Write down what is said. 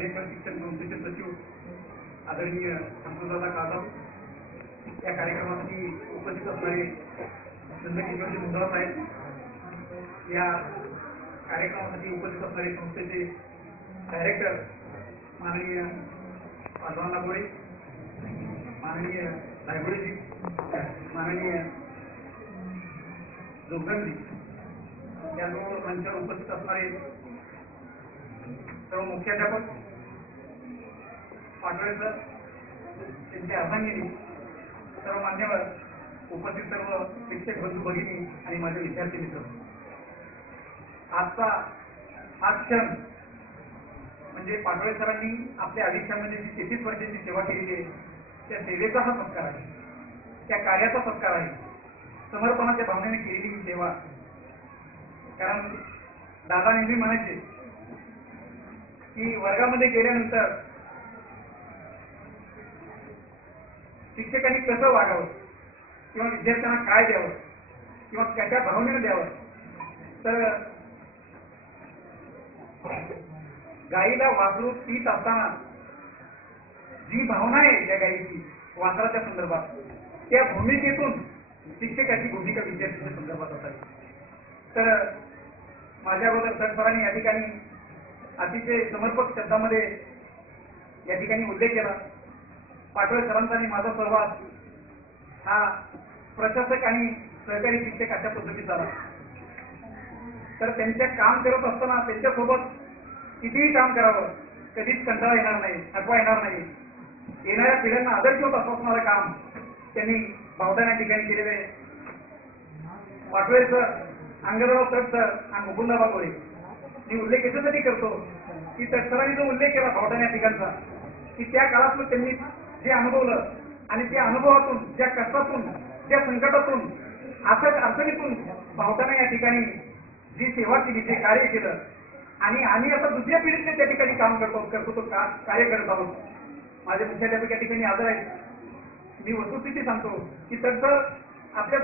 Collector शिक्षण संस्थेचे सचिव आदरणीय संतोषदादा काळजाम या कार्यक्रमासाठी उपस्थित असणारे नंदकिशोरजी मुंडा साहेब, या कार्यक्रमासाठी उपस्थित असणारे संस्थेचे डायरेक्टर माननीय पांडुरंग नागोडे, माननीय नागोडेजी, माननीय जोगदंडी, याचबरोबर मंचावर उपस्थित असणारे सर्व मुख्याध्यापक, पाटोळे सर, त्यांचे अर्धांगिनी, सर्व मान्यवर, उपस्थित सर्व शिक्षक बंधू भगिनी आणि माझे विद्यार्थी मित्र, आजचा हा क्षण म्हणजे पाटोळे सरांनी आपल्या आयुष्यामध्ये जी 33 वर्षाची सेवा केलेली आहे त्या सेवेचा हा सत्कार आहे, त्या कार्याचा सत्कार आहे, समर्पणाच्या भावनेने केलेली ही सेवा. कारण दादा नेहमी म्हणायचे की वर्गामध्ये गेल्यानंतर शिक्षकांनी कसं वागावं किंवा विद्यार्थ्यांना काय द्यावं किंवा कशा भावनेने द्यावं, तर गाईला वासरू पीत असताना जी भावना आहे त्या गाईची वासराच्या संदर्भात, त्या भूमिकेतून शिक्षकाची भूमिका विद्यार्थ्यांच्या संदर्भात असावी. तर माझ्या अगोदर सरांनी या ठिकाणी अतिशय समर्पक शब्दामध्ये या ठिकाणी उल्लेख केला. पाटोळे सरांचा आणि माझा सहवास हा प्रशासक आणि सहकारी शिक्षक अशा पद्धतीचा आला. तर त्यांच्या काम करत असताना त्यांच्यासोबत कितीही काम करावं, कधीच कंटाळा येणार नाही, थकवा येणार नाही, येणाऱ्या पिढ्यांना आदर ठेवत असणारं काम त्यांनी भावदान या ठिकाणी केलेलं आहे. पाटोळे सर, अंगदराव तट सर आणि मुकुंदाबा गोरे, मी उल्लेख याच्यासाठी करतो की तटसरांनी जो उल्लेख केला भावदान या ठिकाणचा, की त्या काळातलं त्यांनी जे अनुभवलं आणि त्या अनुभवातून, त्या कष्टातून, त्या संकटातून, अडचणीतून भावदान या ठिकाणी जी सेवा केली, जे कार्य केलं आणि आम्ही आता दुसऱ्या पिढीतले त्या ठिकाणी काम करतो तो कार्य करत आहोत. माझे मुख्याध्यापक या ठिकाणी हजर आहेत. मी वस्तुस्थिती सांगतो की तट सर आपल्या